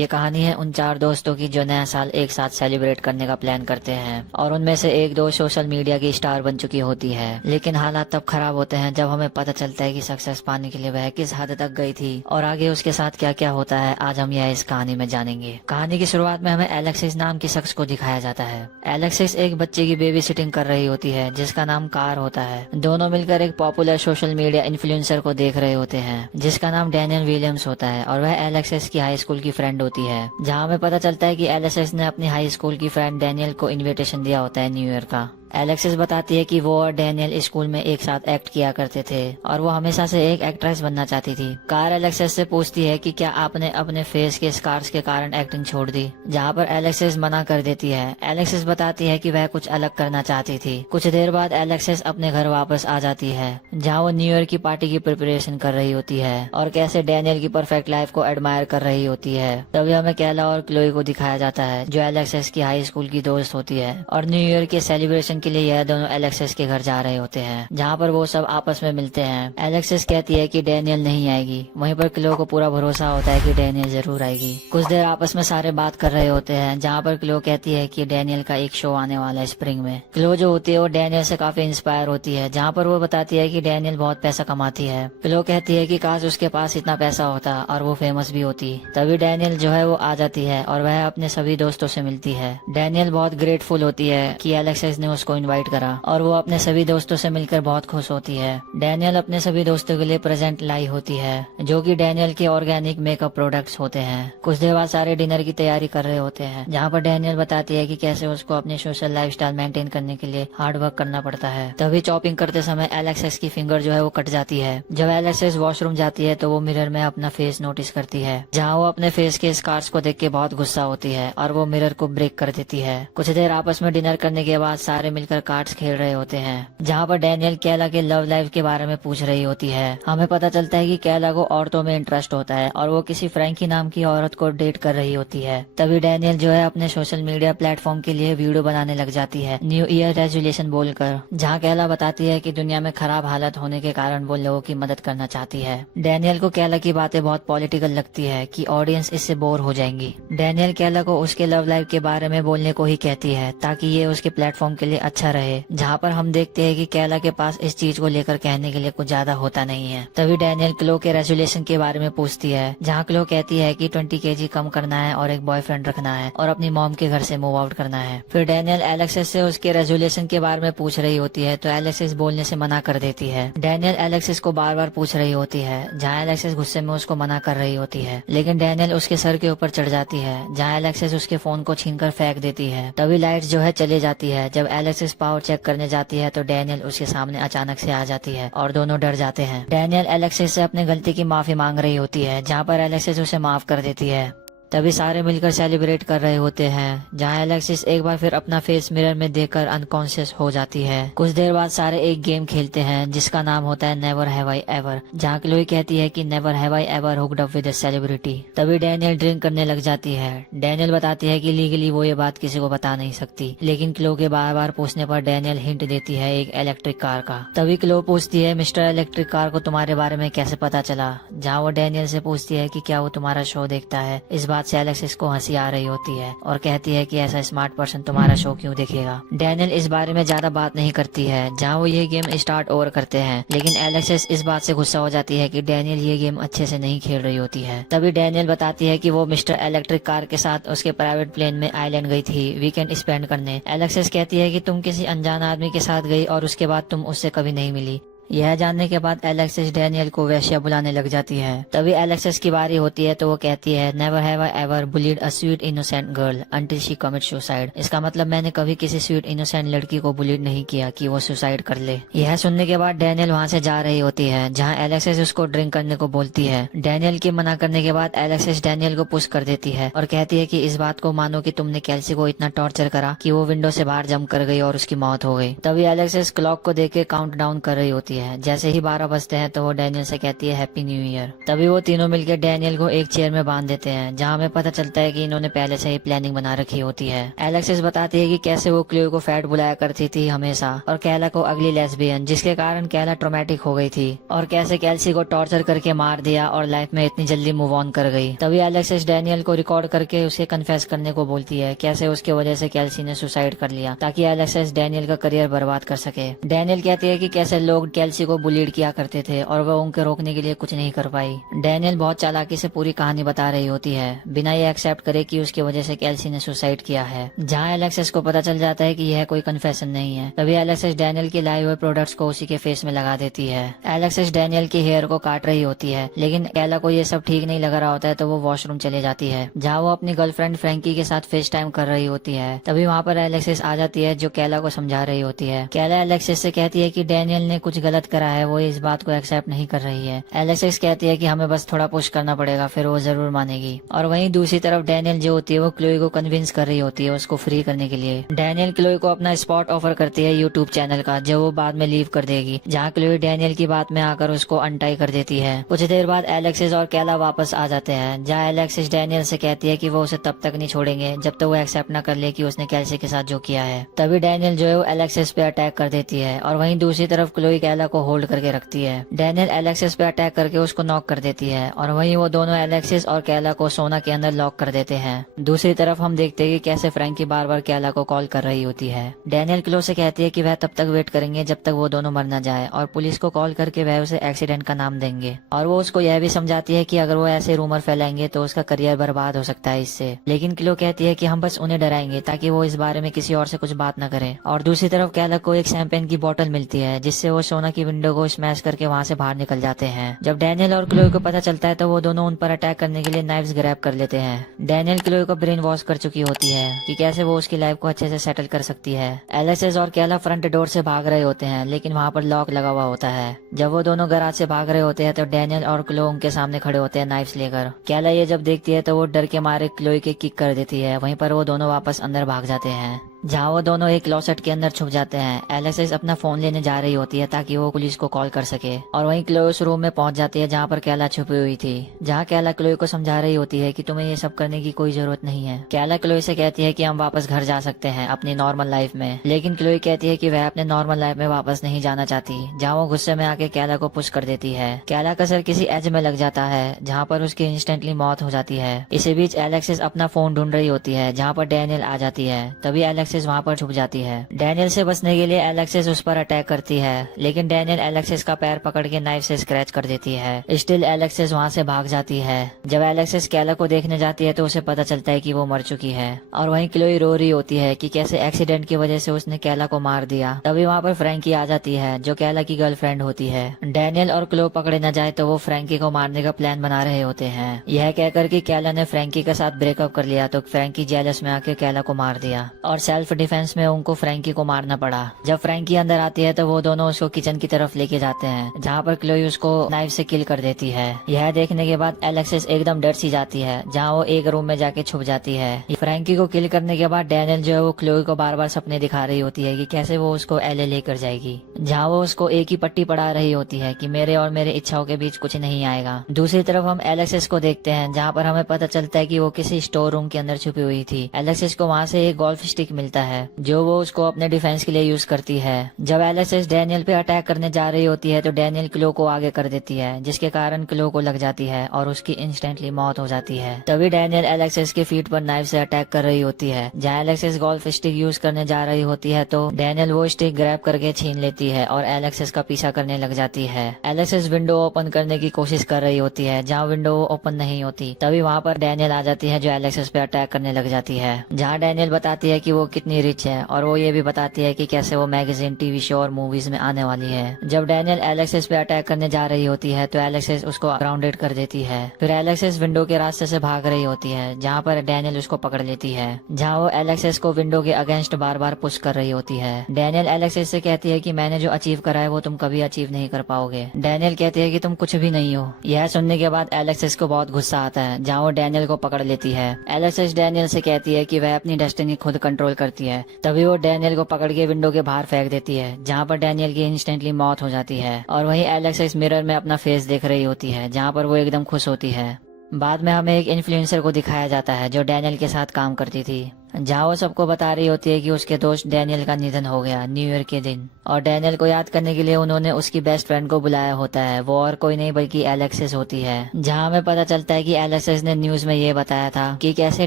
ये कहानी है उन 4 दोस्तों की जो नया साल एक साथ सेलिब्रेट करने का प्लान करते हैं और उनमें से एक दोस्त सोशल मीडिया की स्टार बन चुकी होती है। लेकिन हालात तब खराब होते हैं जब हमें पता चलता है कि सक्सेस पाने के लिए वह किस हद तक गई थी और आगे उसके साथ क्या क्या होता है। आज हम यह इस कहानी में जानेंगे। कहानी की शुरुआत में हमें एलेक्सिस नाम की शख्स को दिखाया जाता है। एलेक्सिस एक बच्चे की बेबी सिटिंग कर रही होती है जिसका नाम कार होता है। दोनों मिलकर एक पॉपुलर सोशल मीडिया इन्फ्लुएंसर को देख रहे होते हैं जिसका नाम डैनियल विलियम्स होता है और वह एलेक्सिस की हाई स्कूल की फ्रेंड होती है। जहाँ हमें पता चलता है कि एलेक्सिस ने अपनी हाई स्कूल की फ्रेंड डैनियल को इनविटेशन दिया होता है न्यू ईयर का। एलेक्सिस बताती है कि वो और डैनियल स्कूल में एक साथ एक्ट किया करते थे और वो हमेशा से एक एक्ट्रेस बनना चाहती थी। कार एलेक्सिस से पूछती है कि क्या आपने अपने फेस के स्कार्स के कारण एक्टिंग छोड़ दी, जहाँ पर एलेक्सिस मना कर देती है। एलेक्सिस बताती है कि वह कुछ अलग करना चाहती थी। कुछ देर बाद एलेक्सिस अपने घर वापस आ जाती है जहाँ वो न्यू ईयर की पार्टी की प्रिपरेशन कर रही होती है और कैसे डैनियल की परफेक्ट लाइफ को एडमायर कर रही होती है। तभी हमें कैला और क्लोई को दिखाया जाता है जो एलेक्सिस की हाई स्कूल की दोस्त होती है और न्यू ईयर के सेलिब्रेशन के लिए यह दोनों एलेक्सिस के घर जा रहे होते हैं जहाँ पर वो सब आपस में मिलते हैं। एलेक्सिस कहती है कि डैनियल नहीं आएगी, वहीं पर क्लो को पूरा भरोसा होता है कि डैनियल जरूर आएगी। कुछ देर आपस में सारे बात कर रहे होते हैं जहाँ पर क्लो कहती है कि डैनियल का एक शो आने वाला है स्प्रिंग में। क्लो जो होती है वो डैनियल से काफी इंस्पायर होती है जहाँ पर वो बताती है कि डैनियल बहुत पैसा कमाती है। क्लो कहती है कि काश उसके पास इतना पैसा होता और वो फेमस भी होती। तभी डैनियल जो है वो आ जाती है और वह अपने सभी दोस्तों से मिलती है। डैनियल बहुत ग्रेटफुल होती है कि एलेक्सिस ने उसको इनवाइट करा और वो अपने सभी दोस्तों से मिलकर बहुत खुश होती है। डैनियल अपने सभी दोस्तों के लिए प्रेजेंट लाई होती है जो कि डैनियल के ऑर्गेनिक मेकअप प्रोडक्ट्स होते हैं। कुछ देर बाद सारे डिनर की तैयारी कर रहे होते हैं जहाँ पर डैनियल बताती है कि कैसे उसको अपनी सोशल लाइफस्टाइल मेंटेन करने के लिए हार्ड वर्क करना पड़ता है। तभी चॉपिंग करते समय एलेक्सिस की फिंगर जो है वो कट जाती है। जब एलेक्सिस वॉशरूम जाती है तो वो मिरर में अपना फेस नोटिस करती है जहाँ वो अपने फेस के स्कार्स को देख के बहुत गुस्सा होती है और वो मिरर को ब्रेक कर देती है। कुछ देर आपस में डिनर करने के बाद सारे मिलकर कार्ड्स खेल रहे होते हैं जहाँ पर डैनियल कैला के लव लाइफ के बारे में पूछ रही होती है। हमें पता चलता है कि कैला को औरतों में इंटरेस्ट होता है और वो किसी फ्रैंकी नाम की औरत को डेट कर रही होती है। तभी डैनियल जो है अपने सोशल मीडिया प्लेटफॉर्म के लिए वीडियो बनाने लग जाती है न्यू ईयर रेजोल्यूशन बोलकर, जहाँ कैला बताती है कि दुनिया में खराब हालत होने के कारण वो लोगों की मदद करना चाहती है। डैनियल को कैला की बातें बहुत पॉलिटिकल लगती है कि ऑडियंस इससे बोर हो जाएंगी। डैनियल कैला को उसके लव लाइफ के बारे में बोलने को ही कहती है ताकि ये उसके प्लेटफॉर्म के लिए अच्छा रहे, जहाँ पर हम देखते हैं कि कैला के पास इस चीज को लेकर कहने के लिए कुछ ज्यादा होता नहीं है। तभी डैनियल क्लो के रेजोल्यूशन के बारे में पूछती है जहाँ क्लो कहती है कि 20 kg कम करना है और एक बॉयफ्रेंड रखना है और अपनी मॉम के घर से मूव आउट करना है। फिर डैनियल एलेक्सिस से उसके रेजोल्यूशन के बारे में पूछ रही होती है तो एलेक्सिस बोलने से मना कर देती है। डैनियल एलेक्सिस को बार बार पूछ रही होती है जहाँ एलेक्सिस गुस्से में उसको मना कर रही होती है, लेकिन डैनियल उसके सर के ऊपर चढ़ जाती है जहाँ एलेक्सिस उसके फोन को छीनकर फेंक देती है। तभी लाइट जो है चली जाती है। जब एलेक्सिस पावर चेक करने जाती है तो डैनियल उसके सामने अचानक से आ जाती है और दोनों डर जाते हैं। डैनियल एलेक्सिस से अपनी गलती की माफी मांग रही होती है जहाँ पर एलेक्सिस उसे माफ कर देती है। तभी सारे मिलकर सेलिब्रेट कर रहे होते हैं जहाँ एलेक्सिस एक बार फिर अपना फेस मिरर में देखकर अनकॉन्शियस हो जाती है। कुछ देर बाद सारे एक गेम खेलते हैं जिसका नाम होता है नेवर हैव आई एवर, जहाँ क्लोई कहती है कि never have I ever hooked up with a celebrity. तभी डैनियल ड्रिंक करने लग जाती है। डैनियल बताती है कि लीगली वो ये बात किसी को बता नहीं सकती, लेकिन क्लो के बार बार पूछने पर डैनियल हिंट देती है एक इलेक्ट्रिक कार का। तभी क्लो पूछती है मिस्टर इलेक्ट्रिक कार को तुम्हारे बारे में कैसे पता चला, जहाँ वो डैनियल से पूछती है कि क्या वो तुम्हारा शो देखता है। इस बात से एलेक्सिस को हंसी आ रही होती है और कहती है कि ऐसा स्मार्ट पर्सन तुम्हारा शो क्यों देखेगा। डैनियल इस बारे में ज्यादा बात नहीं करती है जहाँ वो ये गेम स्टार्ट ओवर करते हैं, लेकिन एलेक्सिस इस बात से गुस्सा हो जाती है कि डैनियल ये गेम अच्छे से नहीं खेल रही होती है। तभी डैनियल बताती है कि वो मिस्टर इलेक्ट्रिक कार के साथ उसके प्राइवेट प्लेन में आइलैंड गई थी वीकेंड स्पेंड करने। एलेक्सिस कहती है कि तुम किसी अनजान आदमी के साथ गई और उसके बाद तुम उससे कभी नहीं मिली। यह जानने के बाद एलेक्सिस डैनियल को वेश्या बुलाने लग जाती है। तभी एलेक्सिस की बारी होती है तो वो कहती है never have I ever bullied a sweet innocent girl until she commit suicide. इसका मतलब मैंने कभी किसी स्वीट इनोसेंट लड़की को बुलीड नहीं किया कि वो सुसाइड कर ले। यह सुनने के बाद डैनियल वहाँ से जा रही होती है जहाँ एलेक्सिस उसको ड्रिंक करने को बोलती है। डैनियल के मना करने के बाद एलेक्सिस डैनियल को पुश कर देती है और कहती है कि इस बात को मानो कि तुमने कैल्सी को इतना टॉर्चर करा कि वो विंडो से बाहर जंप कर गई और उसकी मौत हो गई। तभी एलेक्सिस क्लॉक को देख के काउंट डाउन कर रही होती है है। जैसे ही 12 बजते हैं तो वो डैनियल से कहती है हैप्पी न्यू ईयर। तभी वो तीनों मिलकर डैनियल को एक चेयर में बांध देते हैं, जहाँ हमें पता चलता है कि इन्होंने पहले से ही प्लानिंग बना रखी होती है। एलेक्सिस बताती है कि कैसे वो क्लोई को फैट बुलाया करती थी हमेशा, और कैला को अगली लेस्बियन, जिसके कारण कैला ट्रोमेटिक हो गई थी, और कैसे कैल्सी को टॉर्चर करके मार दिया और लाइफ में इतनी जल्दी मूव ऑन कर गई। तभी एलेक्सिस डैनियल को रिकॉर्ड करके उसे कन्फेस करने को बोलती है कैसे उसके वजह से कैल्सी ने सुसाइड कर लिया, ताकि एलेक्सिस डैनियल का करियर बर्बाद कर सके। डैनियल कहती है कि कैसे लोग कैल्सी को बुलीड किया करते थे और वह उनके रोकने के लिए कुछ नहीं कर पाई। डैनियल बहुत चालाकी से पूरी कहानी बता रही होती है, बिना ये एक्सेप्ट करे कि उसकी वजह से कैल्सी ने सुसाइड किया है। जहाँ एलेक्सिस को पता चल जाता है कि यह कोई कन्फेशन नहीं है, तभी एलेक्सिस डैनियल के लाए हुए प्रोडक्ट्स को उसी के फेस में लगा देती है। एलेक्सिस डैनियल के हेयर को काट रही होती है, लेकिन कैला को ये सब ठीक नहीं लग रहा होता है, तो वो वॉशरूम चले जाती है, जहाँ वो अपनी गर्लफ्रेंड फ्रैंकी के साथ फेस टाइम कर रही होती है। तभी वहाँ पर एलेक्सिस आ जाती है, जो कैला को समझा रही होती है। कैला एलेक्सिस से कहती है कि डैनियल ने कुछ गलत करा है, वो इस बात को एक्सेप्ट नहीं कर रही है। एलेक्सिस कहती है कि हमें बस थोड़ा पुश करना पड़ेगा, फिर वो जरूर मानेगी। और वहीं दूसरी तरफ डैनियल जो होती है वो क्लोई को कन्विंस कर रही होती है उसको फ्री करने के लिए। डैनियल क्लोई को अपना स्पॉट ऑफर करती है यूट्यूब चैनल का, जो वो बाद में लीव कर देगी, जहाँ क्लोई डैनियल की बात में आकर उसको अनटाई कर देती है। कुछ देर बाद एलेक्सिस और कैला वापस आ जाते हैं, जहाँ एलेक्सिस डैनियल से कहती है कि वो उसे तब तक नहीं छोड़ेंगे जब तक वो एक्सेप्ट न कर ले कि उसने कैल्सी के साथ जो किया है। तभी डैनियल जो है वो एलेक्सिस पे अटैक कर देती है, और वहीं दूसरी तरफ क्लोई कैला को होल्ड करके रखती है। डैनियल एलेक्सिस पे अटैक करके उसको नॉक कर देती है, और वहीं वो दोनों एलेक्सिस और कैला को सोना के अंदर लॉक कर देते हैं। दूसरी तरफ हम देखते हैं कि कैसे फ्रैंकी बार बार कैला को कॉल कर रही होती है। डैनियल क्लो से कहती है कि वह तब तक वेट करेंगे जब तक वो दोनों मर न जाए, और पुलिस को कॉल करके वह उसे एक्सीडेंट का नाम देंगे। और वो उसको यह भी समझाती है कि अगर वो ऐसे रूमर फैलाएंगे तो उसका करियर बर्बाद हो सकता है इससे। लेकिन क्लो कहती है कि हम बस उन्हें डराएंगे ताकि वो इस बारे में किसी और से कुछ बात न करे। और दूसरी तरफ कैला को एक शैंपेन की बोतल मिलती है, जिससे वो सोना की विंडो को स्मैश करके वहाँ से बाहर निकल जाते हैं। जब डैनियल और क्लोई को पता चलता है तो वो दोनों उन पर अटैक करने के लिए नाइफ्स ग्रैब कर लेते हैं। डैनियल क्लोई को ब्रेन वॉश कर चुकी होती है कि कैसे वो उसकी लाइफ को अच्छे से सेटल कर सकती है। एलेक्सिस और कैला फ्रंट डोर से भाग रहे होते हैं, लेकिन वहाँ पर लॉक लगा हुआ होता है। जब वो दोनों गैराज से भाग रहे होते हैं तो डैनियल और क्लो उनके सामने खड़े होते हैं नाइफ्स लेकर। कैला ये जब देखती है तो वो डर के मारे क्लोई के किक कर देती है। वहीं पर वो दोनों वापस अंदर भाग जाते हैं, जहाँ वो दोनों एक क्लोसेट के अंदर छुप जाते हैं। एलेक्सिस अपना फोन लेने जा रही होती है ताकि वो पुलिस को कॉल कर सके, और वहीं क्लोई उस रूम में पहुंच जाती है जहाँ पर कैला छुपी हुई थी। जहाँ कैला क्लोई को समझा रही होती है कि तुम्हें ये सब करने की कोई जरूरत नहीं है। कैला क्लोई से कहती है कि हम वापस घर जा सकते हैं अपनी नॉर्मल लाइफ में, लेकिन क्लोई कहती है कि वह अपने नॉर्मल लाइफ में वापस नहीं जाना चाहती। जहाँ वो गुस्से में आके कैला को पुश कर देती है। कैला का सर किसी एज में लग जाता है, जहाँ पर उसकी इंस्टेंटली मौत हो जाती है। इसी बीच एलेक्सिस अपना फोन ढूंढ रही होती है, जहाँ पर डैनियल आ जाती है। तभी एलेक्सिस वहाँ पर छुप जाती है। डैनियल से बचने के लिए एलेक्सिस उस पर अटैक करती है, लेकिन डैनियल एलेक्सिस का पैर पकड़ के नाइफ से स्क्रैच कर देती है। स्टिल एलेक्सिस वहाँ से भाग जाती है। जब एलेक्सिस कैला को देखने जाती है तो उसे पता चलता है कि वो मर चुकी है, और वहीं क्लोई रो रही होती है कि कैसे एक्सीडेंट की वजह से उसने कैला को मार दिया। तभी वहाँ पर फ्रैंकी आ जाती है, जो कैला की गर्लफ्रेंड होती है। डैनियल और क्लो पकड़े न जाए तो वो फ्रैंकी को मारने का प्लान बना रहे होते हैं। यह कहकर कि कैला ने फ्रैंकी के साथ ब्रेकअप कर लिया तो फ्रैंकी जेलस में आके कैला को मार दिया, और सेल्फ डिफेंस में उनको फ्रैंकी को मारना पड़ा। जब फ्रैंकी अंदर आती है तो वो दोनों उसको किचन की तरफ लेके जाते हैं, जहाँ पर क्लोई उसको नाइफ से किल कर देती है। यह देखने के बाद एलेक्सिस एकदम डर सी जाती है, जहाँ वो एक रूम में जाके छुप जाती है। फ्रैंकी को किल करने के बाद डैनियल जो है वो क्लोई को बार बार सपने दिखा रही होती है कि कैसे वो उसको एलए लेकर जाएगी, जहाँ वो उसको एक ही पट्टी पढ़ा रही होती है कि मेरे और मेरे इच्छाओं के बीच कुछ नहीं आएगा। दूसरी तरफ हम एलेक्सिस को देखते हैं, जहाँ पर हमें पता चलता है कि वो किसी स्टोर रूम के अंदर छुपी हुई थी। एलेक्सिस को वहाँ से एक गोल्फ स्टिक मिलता है, जो वो उसको अपने डिफेंस के लिए यूज करती है। जब एलेक्सिस डैनियल पे अटैक करने जा रही होती है तो डैनियल क्लो को आगे कर देती है, जिसके कारण क्लो को लग जाती है और उसकी इंस्टेंटली मौत हो जाती है। तभी डैनियल एलेक्सिस के फीट पर नाइफ से अटैक कर रही होती है। जहाँ एलेक्सिस गोल्फ स्टिक यूज करने जा रही होती है तो डैनियल वो स्टिक ग्रैब करके छीन लेती है और एलेक्सिस का पीछा करने लग जाती है। एलेक्सिस विंडो ओपन करने की कोशिश कर रही होती है, जहाँ विंडो ओपन नहीं होती। तभी वहाँ पर डैनियल आ जाती है, जो एलेक्सिस पे अटैक करने लग जाती है। जहाँ डैनियल बताती है कि वो कितनी रिच है, और वो ये भी बताती है कि कैसे वो मैगजीन, टीवी शो और मूवीज में आने वाली है। जब डैनियल एलेक्सिस पे अटैक करने जा रही होती है तो एलेक्सिस उसको ग्राउंडेड कर देती है। फिर एलेक्सिस विंडो के रास्ते से भाग रही होती है, जहाँ पर डैनियल उसको पकड़ लेती है, जहाँ वो एलेक्सिस को विंडो के अगेंस्ट बार बार पुश कर रही होती है। डैनियल एलेक्सिस से कहती है कि मैंने जो अचीव करा है वो तुम कभी अचीव नहीं कर पाओगे। डैनियल कहती है कि तुम कुछ भी नहीं हो। यह सुनने के बाद एलेक्सिस को बहुत गुस्सा आता है, जहाँ वो डैनियल को पकड़ लेती है। एलेक्सिस डैनियल से कहती है कि वह अपनी डेस्टिनी खुद कंट्रोल कर करती है। तभी वो डैनियल को पकड़ के विंडो के बाहर फेंक देती है, जहाँ पर डैनियल की इंस्टेंटली मौत हो जाती है। और वहीं एलेक्स इस मिरर में अपना फेस देख रही होती है, जहाँ पर वो एकदम खुश होती है। बाद में हमें एक इन्फ्लुएंसर को दिखाया जाता है जो डैनियल के साथ काम करती थी, जहाँ वो सबको बता रही होती है कि उसके दोस्त डैनियल का निधन हो गया न्यू ईयर के दिन। और डैनियल को याद करने के लिए उन्होंने उसकी बेस्ट फ्रेंड को बुलाया होता है। वो और कोई नहीं बल्कि एलेक्सिस होती है, जहाँ हमें पता चलता है कि एलेक्सिस ने न्यूज में ये बताया था कि कैसे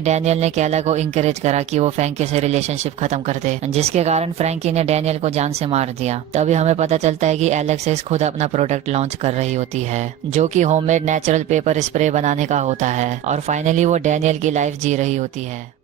डैनियल ने कैला को इंकरेज करा कि वो फ्रैंकी से रिलेशनशिप खत्म कर दे, जिसके कारण फ्रैंकी ने डैनियल को जान से मार दिया। तभी हमें पता चलता है कि एलेक्सिस खुद अपना प्रोडक्ट लॉन्च कर रही होती है, जो कि होममेड नेचुरल पेपर स्प्रे बनाने का होता है। और फाइनली वो डैनियल की लाइफ जी रही होती है।